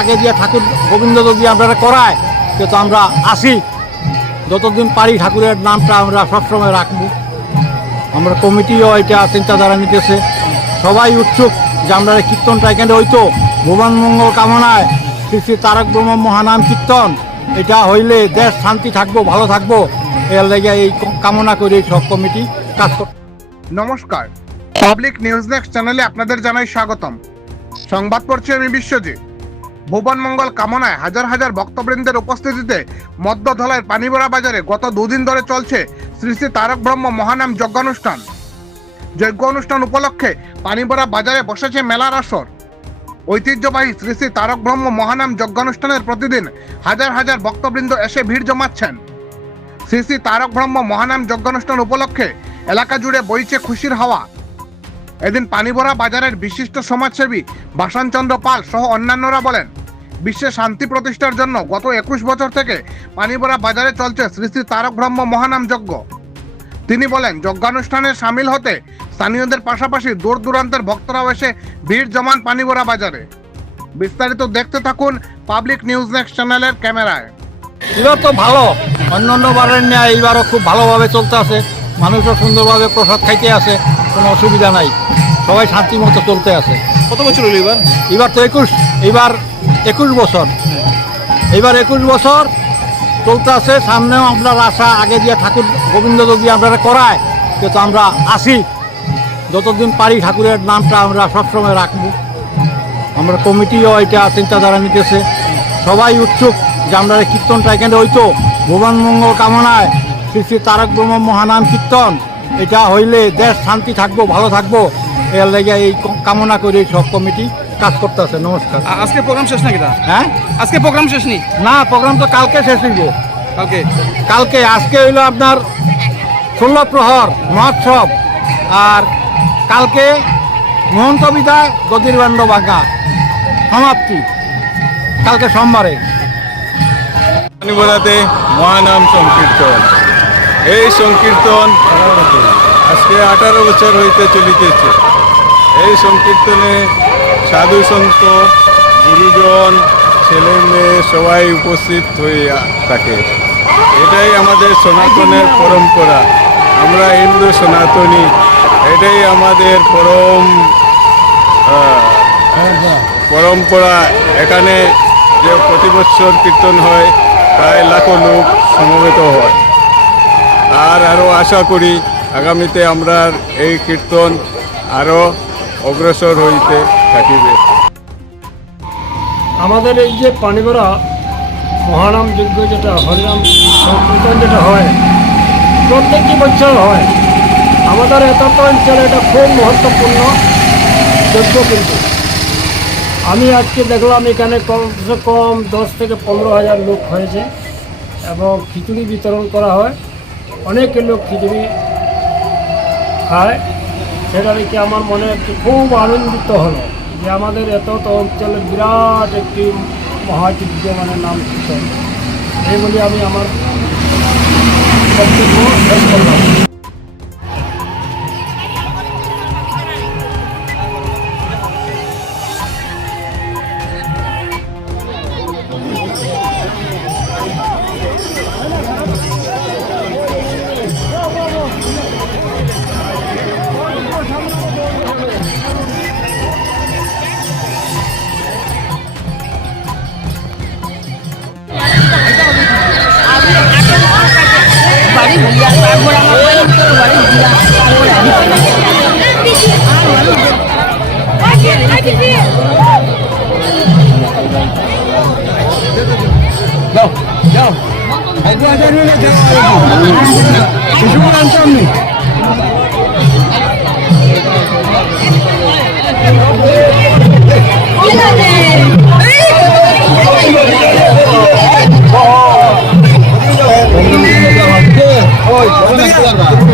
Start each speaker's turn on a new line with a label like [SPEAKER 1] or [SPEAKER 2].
[SPEAKER 1] আগে দিয়ে ঠাকুর গোবিন্দ যদি আপনারা করায় কিন্তু আমরা আসি। যতদিন পারি ঠাকুরের নামটা আমরা সবসময় রাখব। আমরা কমিটিও এটা চিন্তাধারা নিতেছে। সবাই উৎসুক যে আমরা কীর্তনটা এখানে হইতো। ভুবন মঙ্গল কামনায় শ্রী শ্রী তারক ব্রহ্ম মহানাম কীর্তন, এটা হইলে দেশ শান্তি থাকব, ভালো থাকব। এর লেগে এই কামনা করে সব কমিটি কাজ
[SPEAKER 2] নমস্কার। পাবলিক নিউজ নেক্সট চ্যানেলে আপনাদের জানাই স্বাগতম। সংবাদ পড়ছি আমি বিশ্বজিৎ। ভুবন মঙ্গল কামনায় হাজার হাজার ভক্তবৃন্দের উপস্থিতিতে মধ্য ধলাইয়ের পানিবড়া বাজারে গত দুদিন ধরে চলছে শ্রী শ্রী তারক ব্রহ্ম মহানাম যজ্ঞানুষ্ঠান। যজ্ঞ অনুষ্ঠান উপলক্ষে পানিবড়া বাজারে বসেছে মেলার আসর। ঐতিহ্যবাহী শ্রী শ্রী তারক ব্রহ্ম মহানাম যজ্ঞানুষ্ঠানের প্রতিদিন হাজার হাজার ভক্তবৃন্দ এসে ভিড় জমাচ্ছেন। শ্রী শ্রী তারক ব্রহ্ম মহানাম যজ্ঞানুষ্ঠান উপলক্ষে এলাকা জুড়ে বইছে খুশির হাওয়া। এদিন পানিভরা বাজারের বিশিষ্ট সমাজসেবী বাসান চন্দ্র পাল সহ অন্যান্যরা বলেন, বিশ্বে শান্তি প্রতিষ্ঠার জন্য গত একুশ বছর থেকে পানিভরা বাজারে চলছে শ্রী শ্রী তারক ব্রহ্ম মহানাম যজ্ঞ। তিনি বলেন, যজ্ঞানুষ্ঠানে সামিল হতে স্থানীয়দের পাশাপাশি দূর দূরান্তের ভক্তরাও এসে ভিড় জমান পানিভরা বাজারে। বিস্তারিত দেখতে থাকুন পাবলিক নিউজ নেক্সট চ্যানেলের ক্যামেরায়।
[SPEAKER 1] এবার তো ভালো। অন্য অন্য বারের ন্যায় এইবারও খুব ভালোভাবে চলতে আছে। মানুষও সুন্দরভাবে প্রসাদ খাইতে আছে কোনো অসুবিধা নাই। সবাই শান্তি মতো চলতে আছে
[SPEAKER 3] কত বছর হলো এবার?
[SPEAKER 1] এবার তো একুশ এবার একুশ বছর। এবার একুশ বছর চলতে আছে সামনেও আপনার আশা আগে দিয়ে ঠাকুর গোবিন্দ যদি আপনারা করায় কিন্তু আমরা আসি। যতদিন পারি ঠাকুরের নামটা আমরা সবসময় রাখব। আমরা কমিটিও এটা চিন্তাধারা নিতেছে। সবাই উৎসুক যে আমরা কীর্তনটা এখানে হইতো। ভুবন মঙ্গল কামনায় শ্রী শ্রী তারক ব্রহ্ম মহানাম কীর্তন। এটা হইলে দেশ শান্তি থাকব ভালো থাকব। এর লেগে এই কামনা করে এই সব কমিটি কাজ করতেছে। নমস্কার।
[SPEAKER 3] আজকে প্রোগ্রাম শেষ নাকি
[SPEAKER 1] হ্যাঁ?
[SPEAKER 3] আজকে প্রোগ্রাম শেষ নেই
[SPEAKER 1] না প্রোগ্রাম তো কালকে শেষ হইব।
[SPEAKER 3] কালকে?
[SPEAKER 1] কালকে আজকে হইল আপনার ষোলো প্রহর মহোৎসব। আর কালকে মহন্ত বিদায় গদির বান্ড বাঁকা সমাপ্তি। কালকে সোমবারে।
[SPEAKER 4] মহানাম সংকীর্তন। এই সংকীর্তন আজকে আঠারো বছর হইতে চলিতেছে। এই সংকীর্তনে সাধু সন্ত, গুরুজন, ছেলে মেয়ে সবাই উপস্থিত হইয়া থাকে। এটাই আমাদের সনাতনের পরম্পরা। আমরা হিন্দু সনাতনী, এটাই আমাদের পরম পরম্পরা। এখানে যে প্রতি বছর কীর্তন হয়, প্রায় লাখো লোক সমবেত হয়। আর আরও আশা করি আগামীতে আমরা এই কীর্তন আরও অগ্রসর হইতে থাকিবে।
[SPEAKER 5] আমাদের এই যে পানিগড়া মহানাম যজ্ঞ যেটা হরিনাম সংকীর্তন যেটা হয়, প্রত্যেকটি বছর হয়। আমাদের এতটা অঞ্চলে এটা খুব মহত্বপূর্ণ যজ্ঞ কিন্তু। আমি আজকে দেখলাম এখানে কমসে কম দশ থেকে পনেরো হাজার লোক হয়েছে এবং খিচুড়ি বিতরণ করা হয়। অনেক লোক খিচুড়ি খায়। সেটা দেখে আমার মনে একটু খুব আনন্দিত হলো যে আমাদের এত তো অঞ্চলে বিরাট একটি মহাযুদ্ধ মানে নাম কীর্তন এই বলে আমি আমার বক্তব্য শেষ করলাম।
[SPEAKER 6] যাও যাও শিশু আনতে আপনি Oh,